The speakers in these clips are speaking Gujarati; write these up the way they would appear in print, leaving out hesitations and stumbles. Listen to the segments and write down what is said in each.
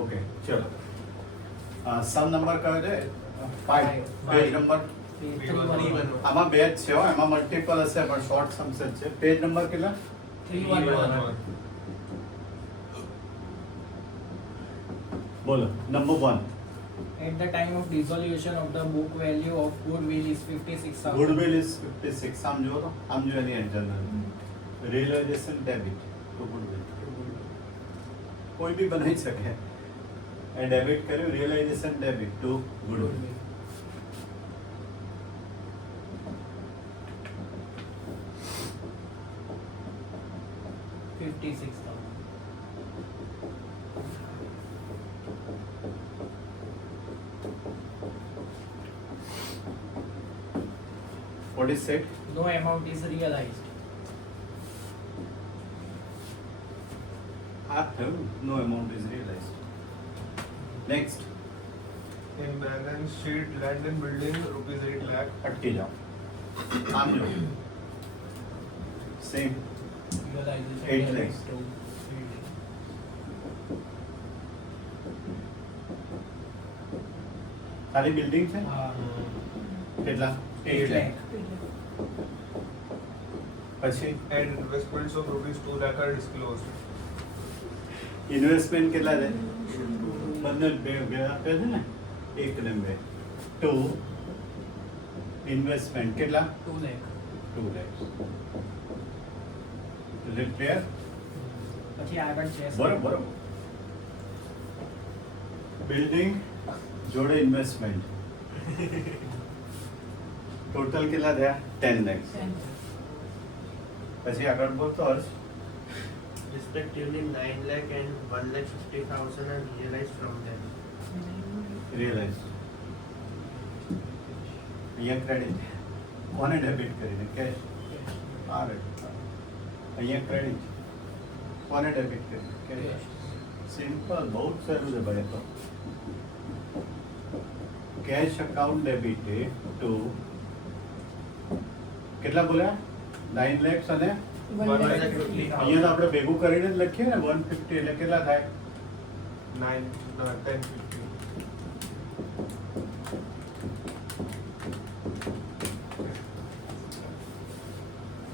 ઓકે ચલો સમ નંબર કયો છે 5 પેજ નંબર આમાં બે જ છે હો, એમાં મલ્ટિપલ હશે પણ શોર્ટ સમ્સ જ છે. પેજ નંબર કેટલા? 311. બોલો number 1. At the time of dissolution of the book, value of goodwill is 56,000. Goodwill is 56. આમ જો તો આમ જો એની internal realization debit to goodwill કોઈ બી બનાવી શકે. એ ડેબિટ કર્યું realization debit to goodwill. What is said? No amount is realized. No amount is realized. Next. In balance sheet, land and building rupees 8 lakh. અટકી જાઓ. આમ જો same Realization 8 debit lakhs. to ખાલી બિલ્ડિંગ છે કેટલા? 8 lakh. પછી And investments of rupees 2 lakh are disclosed. Investment કેટલા છે? બંને બે બે આપે છે ને, એક ને બે. ટુ ઇન્વેસ્ટમેન્ટ કેટલા? 2 lakh. 2 lakhs. Is it clear? પછી આગળ છે બરોબર. બિલ્ડિંગ જોડે ઇન્વેસ્ટમેન્ટ ટોટલ કેટલા થયા? 10 lakhs. પછી આગળ બોલતો હર્ષ. Respectively 9 lakh and 1,50,000 are realized from them. Realise અહીંયા ક્રેડિટ કોને ડેબિટ કરીને? કેશ. અહીંયા ક્રેડિટ કોને ડેબિટ કરીને? કેશ. સિમ્પલ, બહુ જ સારું છે ભાઈ. તો કેશ અકાઉન્ટ ડેબિટેડ ટુ કેટલા બોલ્યા? 9 lakhs અને અહીંયા તો આપણે ભેગું કરીને જ લખીએ ને 150 એટલે કેટલા થાય? 1050.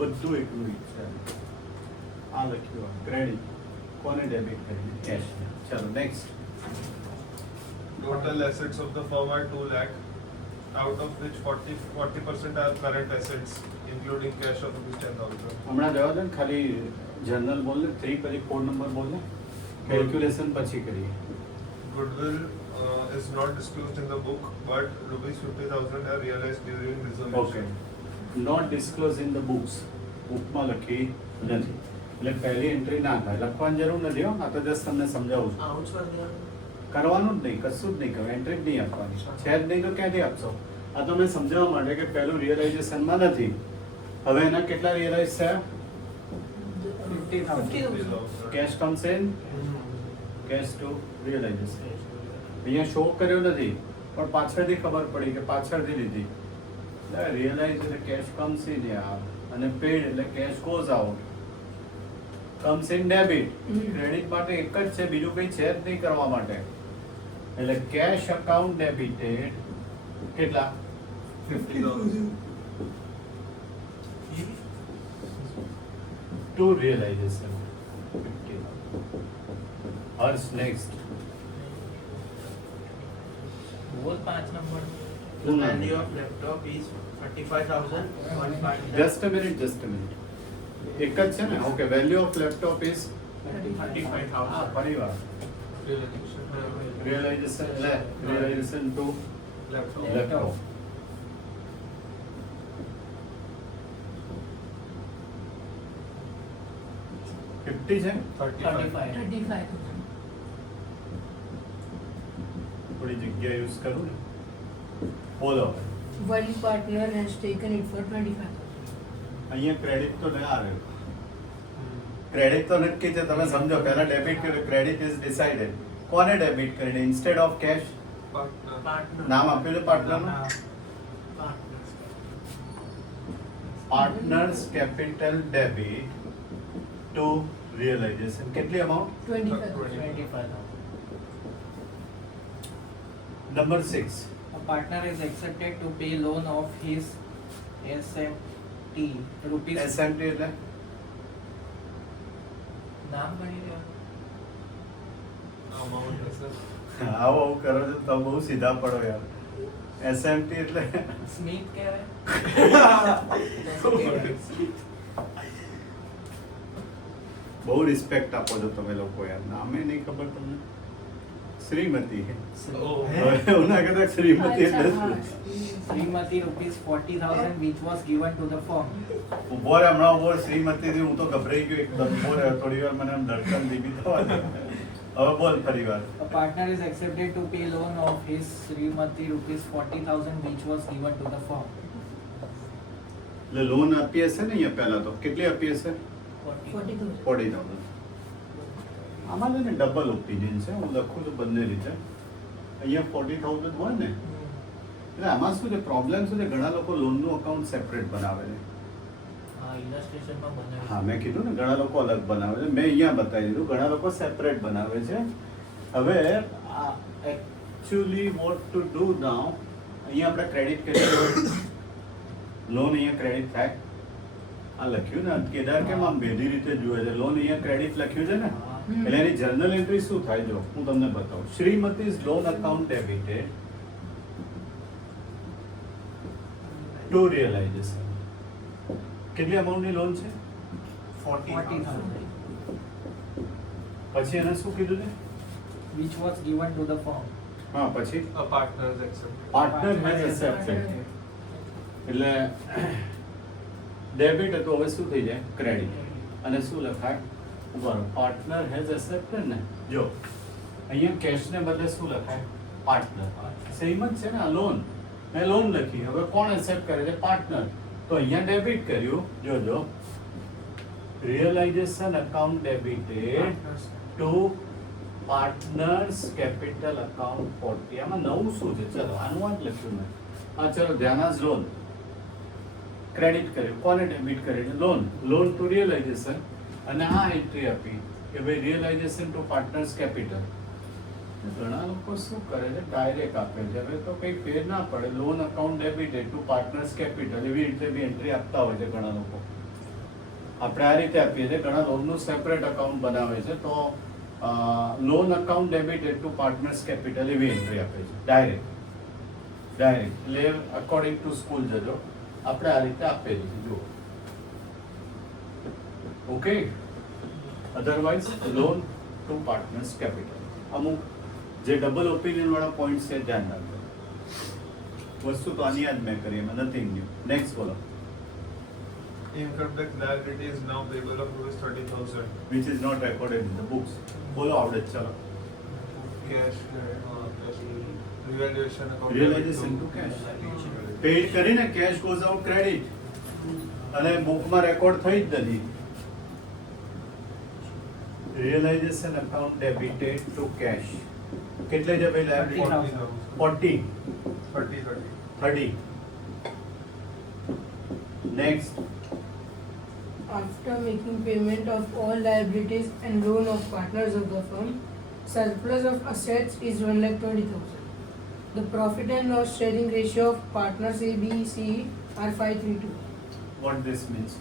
બધું એટલું જ છે. આ લખ્યું ક્રેડિટ કોને ડેબિટ કરીને? કેશ. ચાલો next. Total assets of the firm are 2 lakh, out of which 40% are current assets, including cash of rupees 10,000. હમણાં જવા દે ને, ખાલી જર્નલ બોલ ને, 3 પછી કોડ નંબર બોલ ને, કેલ્ક્યુલેશન પછી કરીએ. Goodwill is not disclosed in the book, but rupees 50,000 are realized during okay. dissolution. Not disclose in the books. બુકમાં લખી નથી એટલે પહેલી એન્ટ્રી ના થાય. લખવાની જરૂર નથી હો, આ તો જસ્ટ તમને સમજાવું છું. Ounce for them. કરવાનું જ નહીં, કશું જ નહીં કરવું, એન્ટ્રી જ નહીં આપવાની છે. જ નહીં તો ક્યાંથી આપશો? આ તો મેં સમજાવવા માટે કે પહેલું રિયલાઇઝેશનમાં નથી. હવે એના કેટલા રિયલાઇઝ થયા? 50,000. Cash comes in, cash to realisation. અહીંયા શો કર્યો નથી પણ પાછળથી ખબર પડી કે પાછળથી લીધી. એટલે રિયલાઇઝ એટલે કેશ કમ્સ ઇન યાર, અને પેડ એટલે cash goes out. Comes in debit, credit માટે એક જ છે, બીજું કંઈ છે જ નહીં કરવા માટે. એટલે કેશ અકાઉન્ટ ડેબિટેડ કેટલા? 50,000. To realization. હર્ષ નેક્સ્ટ. બોલ 5 number. The value of laptop is 35,000. One partner. Just a minute, just a minute. એક જ છે ને? Okay. Value of laptop is 35,000. પરિવાર. રિયલાઇઝેશન એટલે realization to Laptop. Laptop. Fifty છે? 35. 35. થોડી જગ્યા યુઝ કરું ને. બોલો હવે. One partner has taken it for 25,000. અહીંયા ક્રેડિટ તો ના આવ્યો. ક્રેડિટ તો નક્કી છે, તમે સમજો. પહેલા ડેબિટ કર્યું, ક્રેડિટ ઇઝ ડિસાઇડેડ. કોને ડેબિટ કરીને? Instead of cash Partner. Partner. નામ આપ્યું છે પાર્ટનરનું. Partners. Partners capital debit to realisation. કેટલી amount? 25,000. 25,000. Number 6. A partner is accepted to pay loan of his SMT rupees. SMT એટલે નામ ગણી રહ્યો. Amount assets. આવો કરો છો તો બહુ સીધા પડો યાર. SMT એટલે સ્મિથ કહેવાય. બહુ રિસ્પેક્ટ આપો છો તમે લોકો યાર. નામે નહીં ખબર તમને. શ્રીમતી. Oh. એવું ના કહેતા શ્રીમતી એટલે અચ્છા, શું? હા. Srimati rupees 40,000 which was given to the firm. ઉભો રે હમણાં ઉભો રે. શ્રીમતીથી હું તો ગભરાઈ ગયો એકદમ. ઉભો રે થોડી વાર મને આમ ધડકન ધીમી થવા દે. હવે બોલ ફરી વાર. A partner is accepted to pay loan of his Srimati rupees 40,000 which was given to the firm. એટલે લોન આપી હશે ને અહીંયા પહેલા તો કેટલી આપી હશે? 40,000. 40,000. આમાં છે ને ડબલ ઓપિનિયન છે. હું લખું છું બંને રીતે. અહીંયા 40,000 હોય ને એટલે આમાં શું છે પ્રોબ્લેમ શું છે ઘણા લોકો લોનનું અકાઉન્ટ સેપરેટ બનાવે છે. હા, ઇલસ્ટ્રેશનમાં બનાવ્યું. હા મેં કીધું ને ઘણા લોકો અલગ બનાવે છે. મેં અહીંયા બતાવી દીધું ઘણા લોકો સેપરેટ બનાવે છે. હવે એકચ્યુઅલી વોટ ટુ ડુ નાઉ અહીંયા આપણે ક્રેડિટ કરીએ લોન અહીંયા ક્રેડિટ થાય. આ લખ્યું ને કેદાર કેમ આમ ભેદી રીતે જુએ છે. લોન અહીંયા ક્રેડિટ લખ્યું છે ને હા. એટલે એની જર્નલ એન્ટ્રી શું થાય જો હું તમને બતાવું. શ્રીમતી's loan account debited two realisation. કેટલી અમાઉન્ટની લોન છે? 40,000 પછી એને શું કીધું છે? which was given to the firm. હા પછી A partner is accepted. Partner has accepted એટલે ડેબિટ હતું હવે શું થઈ જાય ક્રેડિટ. અને શું લખાય બરાબર પાર્ટનર હેઝ એક્સેપ્ટેડ ને જો અહીંયા કેશને બદલે શું લખાય પાર્ટનર. સેમ જ છે ને આ લોન. મેં લોન લખી હવે કોણ એક્સેપ્ટ કરે છે? પાર્ટનર. તો અહીંયા ડેબિટ કર્યું જોજો realization account debited to partners capital account 40. આમાં નવું શું છે? ચલો આનું આ જ લખ્યું મેં. હા ચલો ધ્યાનાસ લોન ક્રેડિટ કર્યું. કોને ડેબિટ કર્યું? લોન. લોન ટુ રિયલાઇઝેશન અને આ એન્ટ્રી આપી કે ભાઈ રિયલાઇઝેશન ટુ પાર્ટનર્સ કેપિટલ. ઘણા લોકો શું કરે છે ડાયરેક્ટ આપે છે. હવે તો કંઈ ફેર ના પડે. Loan account debited to partners capital એવી રીતે બી એન્ટ્રી આપતા હોય છે ઘણા લોકો. આપણે આ રીતે આપીએ છીએ. ઘણા લોનનું સેપરેટ અકાઉન્ટ બનાવે છે તો loan account debited to partners capital એવી એન્ટ્રી આપે છે ડાયરેક્ટ. એટલે અકોર્ડિંગ ટુ સ્કૂલ જજો આપણે આ રીતે આપેલી છે જુઓ. Okay otherwise loan to partners capital. અમુક જે ડબલ ઓપિનિયન વાળા પોઈન્ટ છે ધ્યાન રાખજો. વસ્તુ તો આની યાદ મેં કરી એમાં નથિંગ ન્યુ. નેક્સ્ટ બોલો. Income tax liability is now payable of ₹30,000. Which is not recorded in the books. બોલો આવડે ચલો. Cash, revaluation account. Realization to cash. Paid કરીને કેશ ગોઝ આઉટ ક્રેડિટ અને બુકમાં રેકોર્ડ થઈ જ નથી. Realization account debited to cash કેટલે છે ભાઈ liability? 40 30. Next After making payment of all liabilities and loan of partners of the firm, surplus of assets is 1,20,000. The profit and loss sharing ratio of partners A, B, C are 5:3:2. What this means?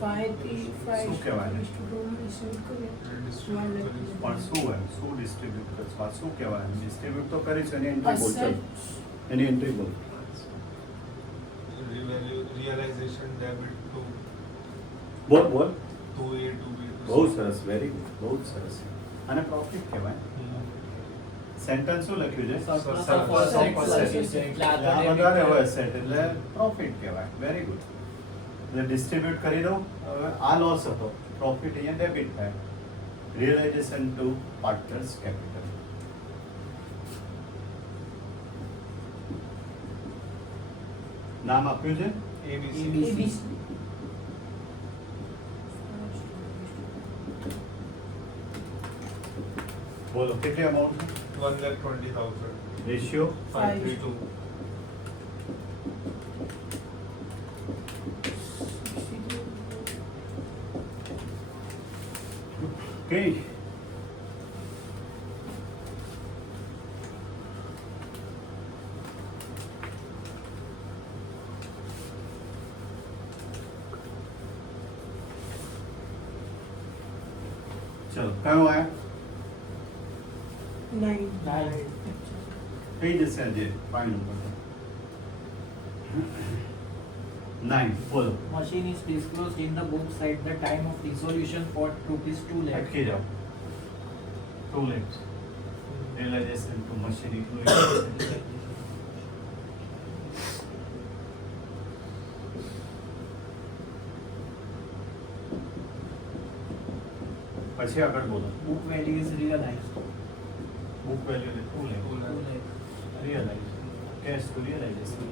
5:3:5 શું કહેવાય? is to 2 distribute કરીએ. પણ શું હોય? શું ડિસ્ટ્રીબ્યુટ કરશું? આ શું કહેવાય? ડિસ્ટ્રીબ્યુટ તો કરીશ એની એન્ટ્રી બોલ. ચાલ. Assets એની એન્ટ્રી બોલ. Realization debit to બોલ બોલ. 2A, 2B. બહુ સરસ. Very good. બહુ જ સરસ. આને પ્રોફિટ કહેવાય. સેન્ટેન્સ શું લખ્યું છે? Surplus Surplus of of assets assets. એટલે આ આગળ વધારે debit હોય સેટ એટલે પ્રોફિટ કહેવાય. Very good. એટલે ડિસ્ટ્રીબ્યુટ કરી દઉં. હવે આ લોસ હતો પ્રોફિટ અહીંયા ડેબિટ થાય. Realization to partners capital. નામ આપ્યું છે ABC. ABC. બોલો કેટલી અમાઉન્ટ છે? 1,20,000. રેશિયો 5:3:2. Okay. ચલો કયો આયા 9. થઈ જશે આજે ફાઇન ઉપર 9 બોલો Machine is disclosed in the books at the time of dissolution for rupees 2 lakh. અટકી જાઓ 2 lakhs realization to machine including પછી આગળ બોલો Book value is realized. Book value ને 2 lakh 2 lakh. realize cash to realization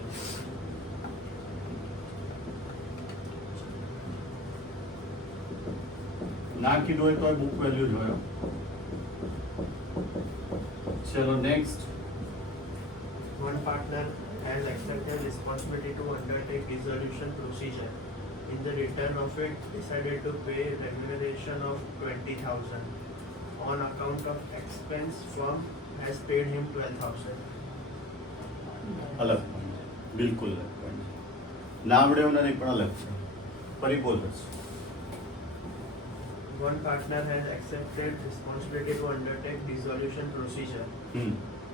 ના કીધું હોય તો બુક વેલ્યુ જ હોય ચલો next One partner has accepted responsibility to undertake dissolution procedure. In the return of it, decided to pay remuneration of 20,000. On account of expense, firm has paid him 12,000. અલગ બિલકુલ અલગ point. ના આવડે એવું નહીં પણ અલગ છે ફરી બોલ બસ One partner has accepted responsibility to undertake dissolution procedure. Hmm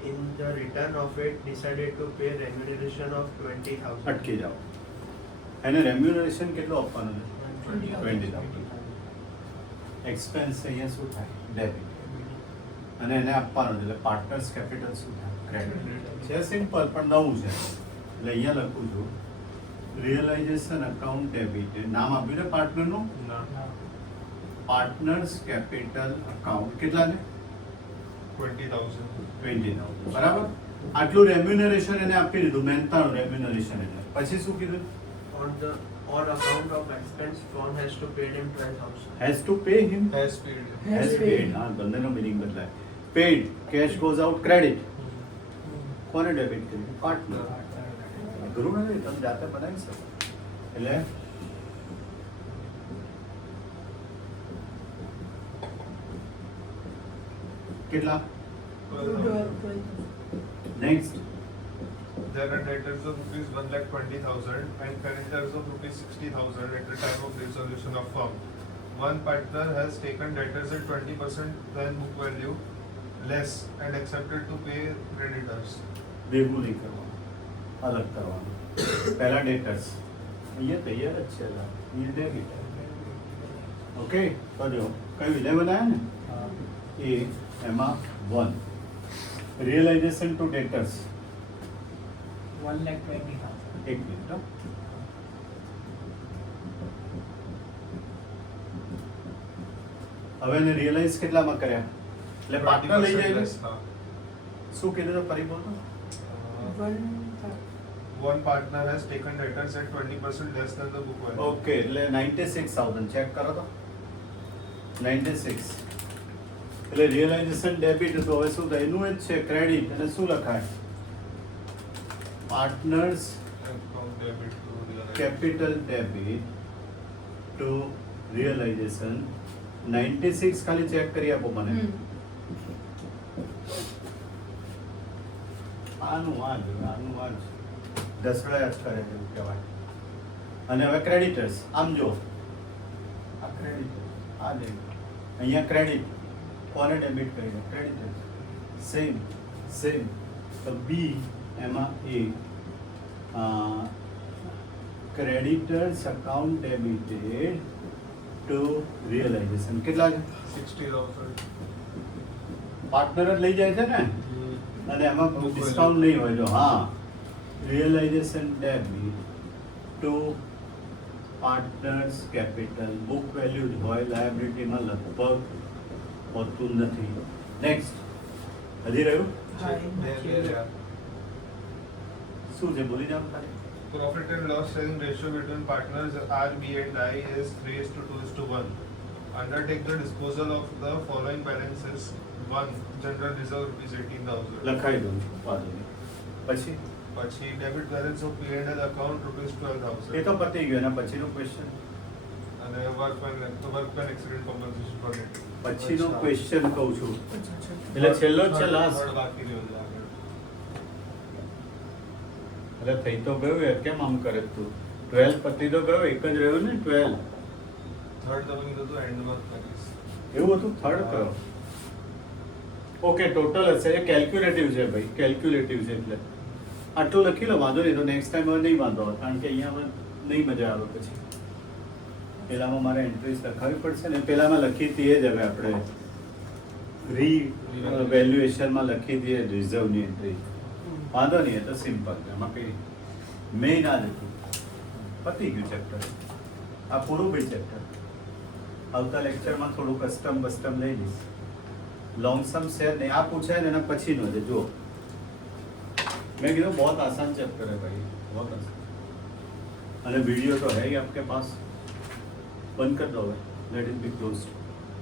In the return of it, decided to pay remuneration of 20,000. અટકી જાઓ એને રેમ્યુનરેશન કેટલું આપવાનું છે 20,000 એક્સપેન્સ અહીંયા શું થાય ડેબિટ અને એને આપવાનું છે એટલે પાર્ટનર્સ કેપિટલ શું થાય ક્રેડિટ છે સિમ્પલ પણ નવું છે એટલે અહીંયા લખું છું રિયલાઇઝેશન અકાઉન્ટ ડેબિટ નામ આપ્યું છે પાર્ટનરનું પાર્ટનર્સ કેપિટલ અકાઉન્ટ કેટલા છે 20,000. 20,000 બરાબર આટલું રેમ્યુનરેશન એને આપી દીધું મહેનતાણું રેમ્યુનરેશન એટલે પછી શું કીધું On account of expense, firm has to pay him 12,000. Has to pay him Has paid. has paid હા બંનેનો મિનિંગ બદલાય paid cash goes out credit કોને ડેબિટ કર્યું પાર્ટનર અઘરું નથી તમે જાતે બનાવી શકો એટલે કેટલા 12,000. Next There are debtors of rupees 1,20,000 and creditors of rupees 60,000 at the time of dissolution of firm. One partner has taken debtors at 20% than book value less and accepted to pay creditors. ભેગું નહીં કરવાનું અલગ કરવાનું પહેલા ડેટર્સ અહીંયા તૈયાર જ છે અહીંયા ડેબિટ ઓકે કર્યો કયું 11 આવ્યા ને એ એમાં 1 રિયલાઇઝેશન ટુ ડેટર્સ 1,20,000. એક મિનિટ હો. હવે એને રિયલાઇઝ કેટલામાં કર્યા એટલે પાર્ટનર લઈ 20% જાય less, હા. શું કીધું તો ફરી બોલો One partner has taken debtors at 20% less than the book value. Okay એટલે 96,000 ચેક કરો તો 96 એટલે રિયલાઇઝેશન ડેબિટ તો હવે શું થાય એનું જ છે ક્રેડિટ અને શું લખાય partners Account debit to realize. Capital debit to realization 96 ખાલી ચેક કરી આપો મને આનું આ જ દસડા જ કરે એવું કહેવાય અને હવે ક્રેડિટર્સ આમ જો આ ક્રેડિટ આ દે અહીંયા ક્રેડિટ કોને ડેબિટ કર્યું ક્રેડિટર્સ સેમ તો બી એમાં એ creditors account debited two realisation કેટલા છે 60,000. પાર્ટનર જ લઈ જાય છે ને અને એમાં ડિસ્કાઉન્ટ નહીં હોય જો હા realization debit to partners capital book value જ હોય લાયબિલિટીમાં લગભગ હોતું નથી નેક્સ્ટ હજી રહ્યું Yeah. શું છે બોલી જાઓ ખાલી Profit and loss sharing ratio between partners R, B and I is 3:2:1. Undertake the disposal of the following balances. 1. General reserve rupees 18,000. લખાઈ દઉં છું વાંધો નહીં પછી પછી debit balance of P&L account rupees એ 12,000. તો પતી ગયું એના પછીનો ક્વેશ્ચન અને workman accident compensation for it. પછીનો ક્વેશ્ચન કહું છું એટલે છેલ્લો જ છે લાસ્ટ Third બાકી રહ્યો છે આગળ. એટલે થઈ તો ગયું યાર કેમ આમ કરે તું 12 પતી તો ગયો એક જ રહ્યો ને 12 Third તમે કીધું તો end માં કરીશ. એવું હતું થર્ડ કરો. ઓકે ટોટલ હશે એ કેલ્ક્યુલેટિવ છે ભાઈ, કેલ્ક્યુલેટિવ છે એટલે આટલું લખી લો, વાંધો નહીં. તો નેક્સ્ટ ટાઈમ હવે નહીં વાંધો આવે, કારણ કે અહીંયા નહીં મજા આવે. પછી પેલામાં મારે એન્ટ્રીઝ લખાવી પડશે ને, પેલામાં લખી હતી એ જ હવે આપણે વેલ્યુએશનમાં લખી દઈએ રિઝર્વની એન્ટ્રી. વાંધો નહીં, એ તો સિમ્પલ છે, એમાં કંઈ મેં ના લખ્યું. પતી ગયું ચેપ્ટર. આ પૂરું ભાઈ ચેપ્ટર. આવતા લેક્ચરમાં થોડું કસ્ટમ લઈ લઈશ. લોંગ સમ શેર નહીં, આ પૂછાય ને એના પછીનો છે. જો मैं कहा बहुत आसान चैप्टर है भाई, बहुत आसान. અને वीडियो तो है ही आपके पास. बंद कर दो, लेट इट बी क्लोज्ड.